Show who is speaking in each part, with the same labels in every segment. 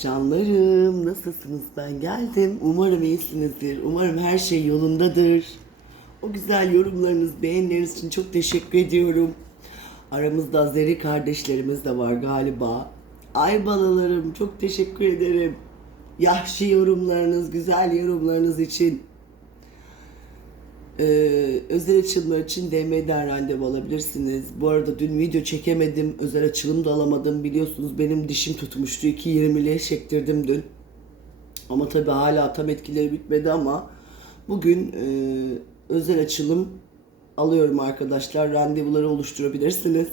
Speaker 1: Canlarım nasılsınız ben geldim. Umarım iyisinizdir. Umarım her şey yolundadır. O güzel yorumlarınız, beğenileriniz için çok teşekkür ediyorum. Aramızda Zeri kardeşlerimiz de var galiba. Ay balalarım çok teşekkür ederim. Yahşi yorumlarınız, güzel yorumlarınız için. Ee, özel açılımlar için DM'den randevu alabilirsiniz. Bu arada dün video çekemedim. Özel açılım da alamadım. Biliyorsunuz benim dişim tutmuştu. 2.20'liye çektirdim dün. Ama tabii hala tam etkileri bitmedi ama bugün e, özel açılım alıyorum arkadaşlar. Randevuları oluşturabilirsiniz.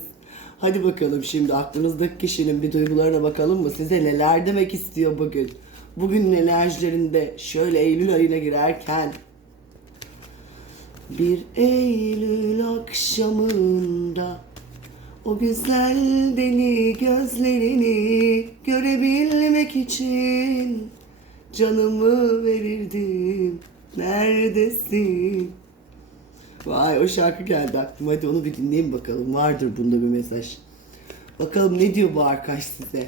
Speaker 1: Hadi bakalım şimdi aklınızdaki kişinin bir duygularına bakalım mı? Size neler demek istiyor bugün? Bugün enerjilerinde şöyle Eylül ayına girerken bir Eylül akşamında o güzel deli gözlerini görebilmek için canımı verirdim. Neredesin? Vay o şarkı geldi aklıma. Hadi onu bir dinleyin bakalım. Vardır bunda bir mesaj. Bakalım ne diyor bu arkadaş size?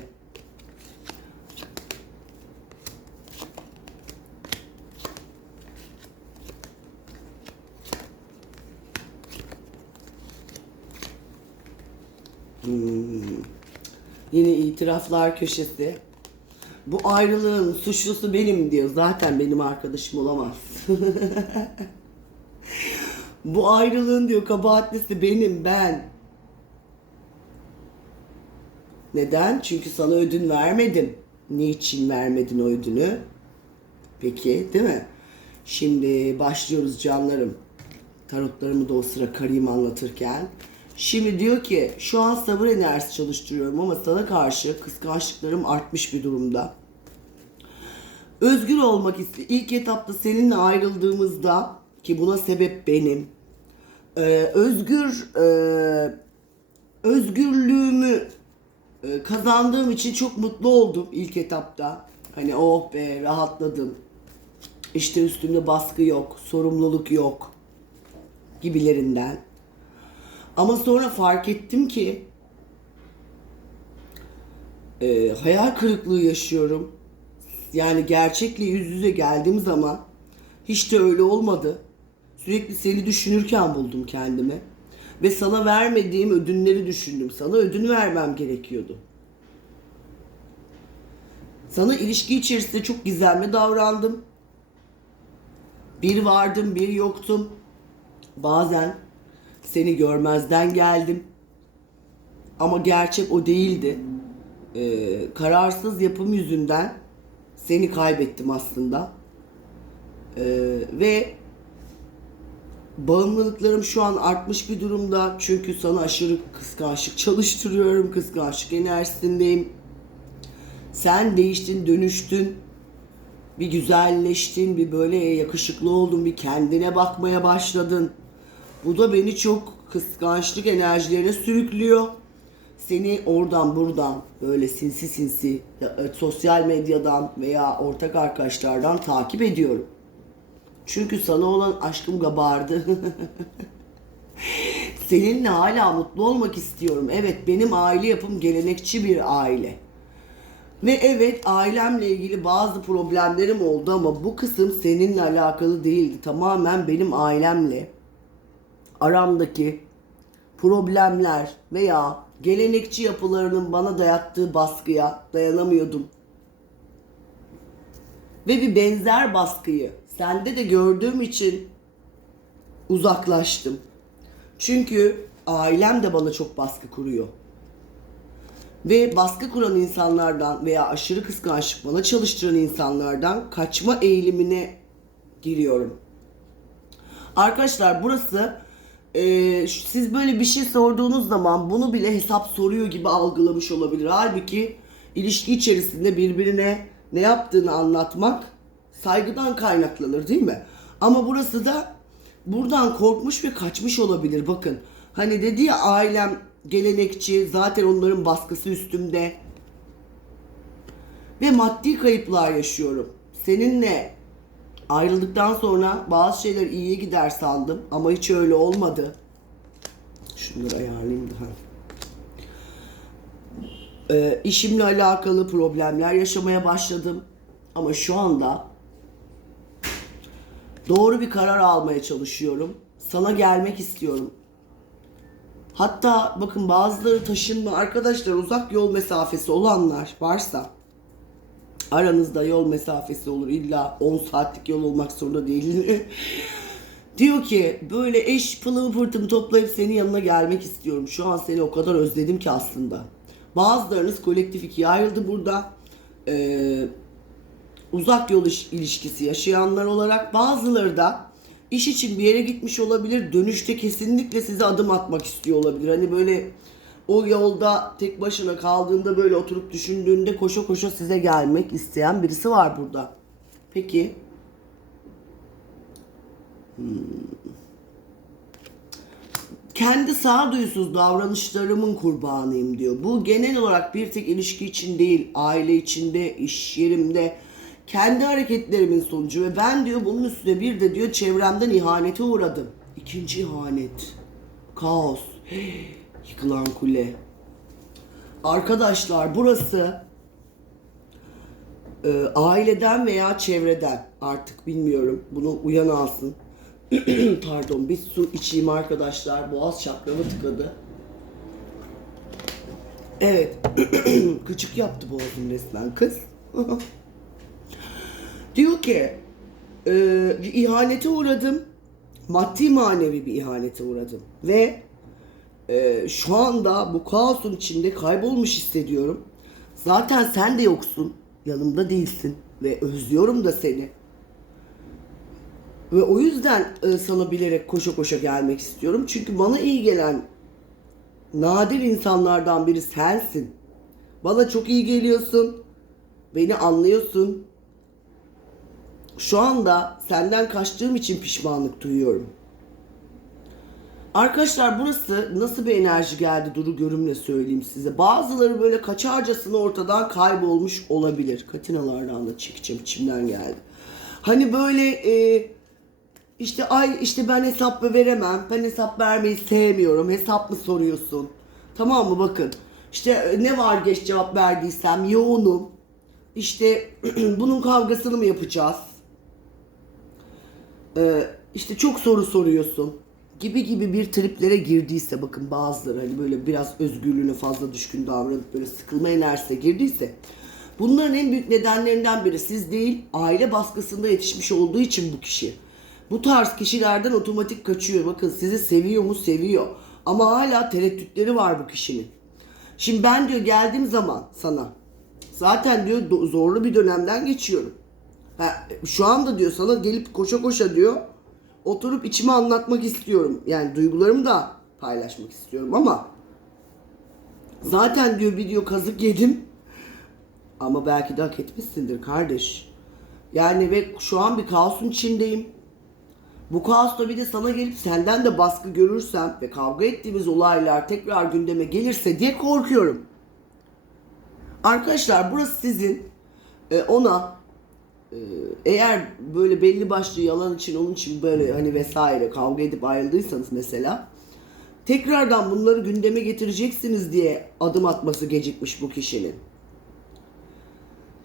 Speaker 1: Hmm. Yine itiraflar köşesi. Bu ayrılığın suçlusu benim diyor. Zaten benim arkadaşım olamaz. Bu ayrılığın diyor kabahatlisi benim ben. Neden? Çünkü sana ödün vermedim. Niçin vermedin o ödünü? Peki değil mi? Şimdi başlıyoruz canlarım. Tarotlarımı da o sıra karayım anlatırken. Şimdi diyor ki şu an sabır enerjisi çalıştırıyorum ama sana karşı kıskançlıklarım artmış bir durumda. Özgür olmak istiyor. İlk etapta seninle ayrıldığımızda ki buna sebep benim. Ee, özgür e, özgürlüğümü e, kazandığım için çok mutlu oldum ilk etapta. Hani oh be rahatladım. İşte üstümde baskı yok, sorumluluk yok gibilerinden. Ama sonra fark ettim ki e, hayal kırıklığı yaşıyorum. Yani gerçekle yüz yüze geldiğim zaman hiç de öyle olmadı. Sürekli seni düşünürken buldum kendimi. Ve sana vermediğim ödünleri düşündüm. Sana ödün vermem gerekiyordu. Sana ilişki içerisinde çok gizemli davrandım. Bir vardım, bir yoktum. Bazen seni görmezden geldim. Ama gerçek o değildi. Ee, kararsız yapım yüzünden seni kaybettim aslında. Ee, ve bağımlılıklarım şu an artmış bir durumda. Çünkü sana aşırı kıskançlık çalıştırıyorum. Kıskançlık enerjisindeyim. Sen değiştin, dönüştün. Bir güzelleştin, bir böyle yakışıklı oldun, bir kendine bakmaya başladın. Bu da beni çok kıskançlık enerjilerine sürüklüyor. Seni oradan buradan böyle sinsi sinsi e, sosyal medyadan veya ortak arkadaşlardan takip ediyorum. Çünkü sana olan aşkım kabardı. Seninle hala mutlu olmak istiyorum. Evet benim aile yapım gelenekçi bir aile. Ve evet ailemle ilgili bazı problemlerim oldu ama bu kısım seninle alakalı değildi. Tamamen benim ailemle aramdaki problemler veya gelenekçi yapılarının bana dayattığı baskıya dayanamıyordum. Ve bir benzer baskıyı sende de gördüğüm için uzaklaştım. Çünkü ailem de bana çok baskı kuruyor. Ve baskı kuran insanlardan veya aşırı kıskançlık bana çalıştıran insanlardan kaçma eğilimine giriyorum. Arkadaşlar burası e, siz böyle bir şey sorduğunuz zaman bunu bile hesap soruyor gibi algılamış olabilir. Halbuki ilişki içerisinde birbirine ne yaptığını anlatmak saygıdan kaynaklanır değil mi? Ama burası da buradan korkmuş ve kaçmış olabilir bakın. Hani dedi ya ailem gelenekçi zaten onların baskısı üstümde. Ve maddi kayıplar yaşıyorum. Seninle ayrıldıktan sonra bazı şeyler iyiye gider sandım ama hiç öyle olmadı. Şunları ayarlayayım daha. Ee, işimle alakalı problemler yaşamaya başladım. Ama şu anda doğru bir karar almaya çalışıyorum. Sana gelmek istiyorum. Hatta bakın bazıları taşınma arkadaşlar uzak yol mesafesi olanlar varsa aranızda yol mesafesi olur illa 10 saatlik yol olmak zorunda değil. Diyor ki böyle eş pılımı pırtımı toplayıp senin yanına gelmek istiyorum. Şu an seni o kadar özledim ki aslında. Bazılarınız kolektif ikiye ayrıldı burada. Ee, uzak yol iş- ilişkisi yaşayanlar olarak bazıları da iş için bir yere gitmiş olabilir. Dönüşte kesinlikle size adım atmak istiyor olabilir. Hani böyle o yolda tek başına kaldığında böyle oturup düşündüğünde koşa koşa size gelmek isteyen birisi var burada. Peki kendi sağduyusuz davranışlarımın kurbanıyım diyor. Bu genel olarak bir tek ilişki için değil, aile içinde, iş yerimde kendi hareketlerimin sonucu ve ben diyor bunun üstüne bir de diyor çevremden ihanete uğradım. İkinci ihanet. Kaos. Yıkılan kule. Arkadaşlar burası e, aileden veya çevreden artık bilmiyorum. Bunu uyan alsın. Pardon bir su içeyim arkadaşlar. Boğaz çakramı tıkadı. Evet. Küçük yaptı boğazım resmen kız. Diyor ki e, bir ihanete uğradım. Maddi manevi bir ihanete uğradım. Ve e, şu anda bu kaosun içinde kaybolmuş hissediyorum. Zaten sen de yoksun. Yanımda değilsin. Ve özlüyorum da seni. Ve o yüzden e, sana bilerek koşa koşa gelmek istiyorum. Çünkü bana iyi gelen nadir insanlardan biri sensin. Bana çok iyi geliyorsun. Beni anlıyorsun. Şu anda senden kaçtığım için pişmanlık duyuyorum. Arkadaşlar burası nasıl bir enerji geldi Duru Görüm'le söyleyeyim size. Bazıları böyle kaçarcasına ortadan kaybolmuş olabilir. Katinalardan da çekeceğim içimden geldi. Hani böyle e, işte ay işte ben hesap veremem. Ben hesap vermeyi sevmiyorum. Hesap mı soruyorsun? Tamam mı bakın. İşte e, ne var geç cevap verdiysem yoğunum. İşte bunun kavgasını mı yapacağız? Ee, işte çok soru soruyorsun gibi gibi bir triplere girdiyse bakın bazıları hani böyle biraz özgürlüğüne fazla düşkün davranıp böyle sıkılma enerjisine girdiyse bunların en büyük nedenlerinden biri siz değil aile baskısında yetişmiş olduğu için bu kişi. Bu tarz kişilerden otomatik kaçıyor. Bakın sizi seviyor mu seviyor ama hala tereddütleri var bu kişinin. Şimdi ben diyor geldiğim zaman sana zaten diyor zorlu bir dönemden geçiyorum. Ha, şu anda diyor sana gelip koşa koşa diyor oturup içime anlatmak istiyorum. Yani duygularımı da paylaşmak istiyorum ama zaten diyor bir diyor kazık yedim ama belki de hak etmişsindir kardeş. Yani ve şu an bir kaosun içindeyim. Bu kaosta bir de sana gelip senden de baskı görürsem ve kavga ettiğimiz olaylar tekrar gündeme gelirse diye korkuyorum. Arkadaşlar burası sizin e, ona eğer böyle belli başlı yalan için onun için böyle hani vesaire kavga edip ayrıldıysanız mesela tekrardan bunları gündeme getireceksiniz diye adım atması gecikmiş bu kişinin.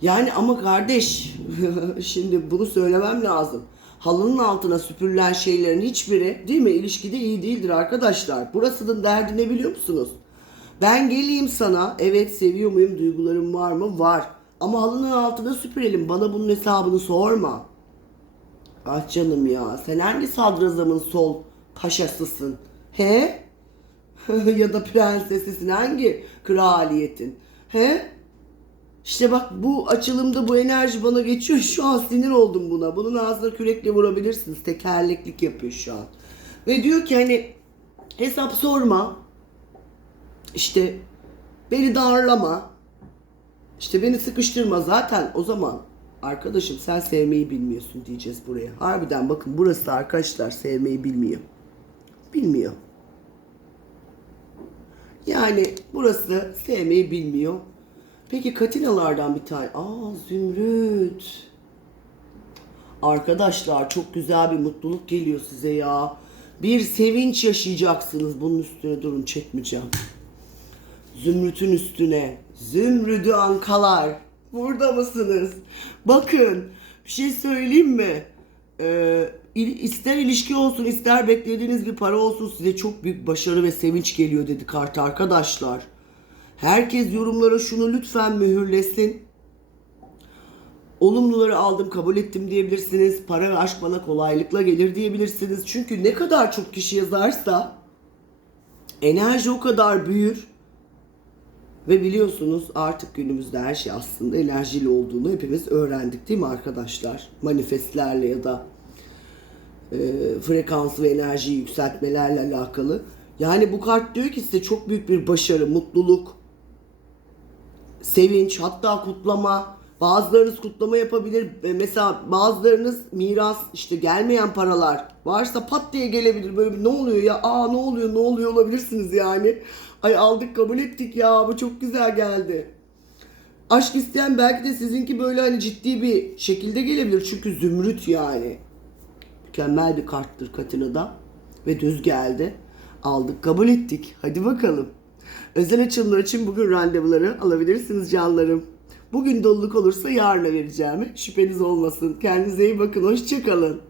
Speaker 1: Yani ama kardeş şimdi bunu söylemem lazım. Halının altına süpürülen şeylerin hiçbiri değil mi ilişkide iyi değildir arkadaşlar. Burasının derdi ne biliyor musunuz? Ben geleyim sana evet seviyor muyum duygularım var mı? Var. Ama halının altına süpürelim bana bunun hesabını sorma. Ah canım ya sen hangi sadrazamın sol paşasısın? He? ya da prensesisin hangi kraliyetin? He? İşte bak bu açılımda bu enerji bana geçiyor. Şu an sinir oldum buna. Bunun ağzına kürekle vurabilirsiniz. Tekerleklik yapıyor şu an. Ve diyor ki hani hesap sorma. İşte beni darlama. İşte beni sıkıştırma zaten o zaman arkadaşım sen sevmeyi bilmiyorsun diyeceğiz buraya. Harbiden bakın burası arkadaşlar sevmeyi bilmiyor. Bilmiyor. Yani burası sevmeyi bilmiyor. Peki katinalardan bir tane. Aa Zümrüt. Arkadaşlar çok güzel bir mutluluk geliyor size ya. Bir sevinç yaşayacaksınız. Bunun üstüne durun çekmeyeceğim. Zümrüt'ün üstüne. Zümrüdü ankalar. Burada mısınız? Bakın bir şey söyleyeyim mi? Ee, ister ilişki olsun ister beklediğiniz bir para olsun size çok büyük başarı ve sevinç geliyor dedi kart arkadaşlar. Herkes yorumlara şunu lütfen mühürlesin. Olumluları aldım, kabul ettim diyebilirsiniz. Para ve aşk bana kolaylıkla gelir diyebilirsiniz. Çünkü ne kadar çok kişi yazarsa enerji o kadar büyür. Ve biliyorsunuz artık günümüzde her şey aslında enerjiyle olduğunu hepimiz öğrendik değil mi arkadaşlar? Manifestlerle ya da e, frekansı ve enerjiyi yükseltmelerle alakalı. Yani bu kart diyor ki size çok büyük bir başarı, mutluluk, sevinç, hatta kutlama. Bazılarınız kutlama yapabilir. E, Mesela bazılarınız miras, işte gelmeyen paralar varsa pat diye gelebilir. Böyle bir ne oluyor ya? Aa ne oluyor? Ne oluyor olabilirsiniz yani. Ay aldık kabul ettik ya. Bu çok güzel geldi. Aşk isteyen belki de sizinki böyle hani ciddi bir şekilde gelebilir. Çünkü zümrüt yani. Mükemmel bir karttır Katina'da. Ve düz geldi. Aldık kabul ettik. Hadi bakalım. Özel açılımlar için bugün randevuları alabilirsiniz canlarım. Bugün doluluk olursa yarına vereceğim. Şüpheniz olmasın. Kendinize iyi bakın. Hoşçakalın.